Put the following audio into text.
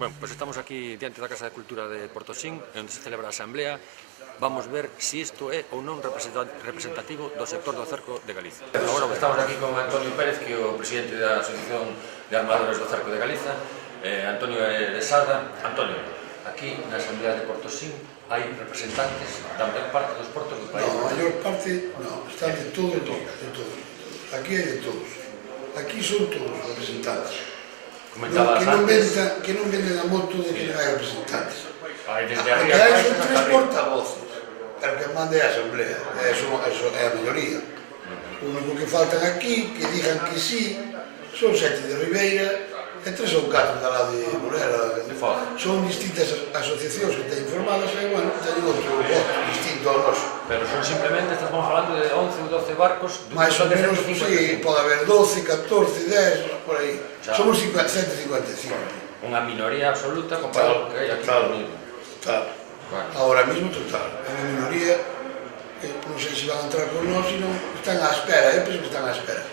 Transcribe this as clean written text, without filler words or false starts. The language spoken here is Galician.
Bueno, pues estamos aquí diante da Casa de Cultura de Portosín, onde se celebra a Asamblea. Vamos ver se isto é ou non representativo do sector do cerco de Galiza. Agora estamos aquí con Antonio Pérez, que é o presidente da Asociación de Armadores do Cerco de Galiza, Antonio de Sada. Antonio, aquí na Asamblea de Portosín hai representantes da maior parte dos portos do país. Non, a maior parte non, están de todo, de todo. Aquí hai de todos. Aquí son todos representantes. Que non venden a moto de que non hai representantes. Porque hai son tres portavoces, pero que mande a Asamblea, eso é a maioría. O único que faltan aquí, que digan que sí, son 7 de Ribeira e 3 ou 4 da lado de Morera. Son distintas asociacións que teñen formadas e, bueno, teñen outro voto distinto ao noso. Pero son simplemente, estamos falando de 11 ou 12 barcos. Mais ou menos, sí, pode haber 12, 14, 10, por aí. Somos 155. Unha minoría absoluta comparado con que hai aquí reunido. Total. Ahora mismo total. É unha minoría, non sei se van a entrar con nós, senón están á espera, penso que están á espera.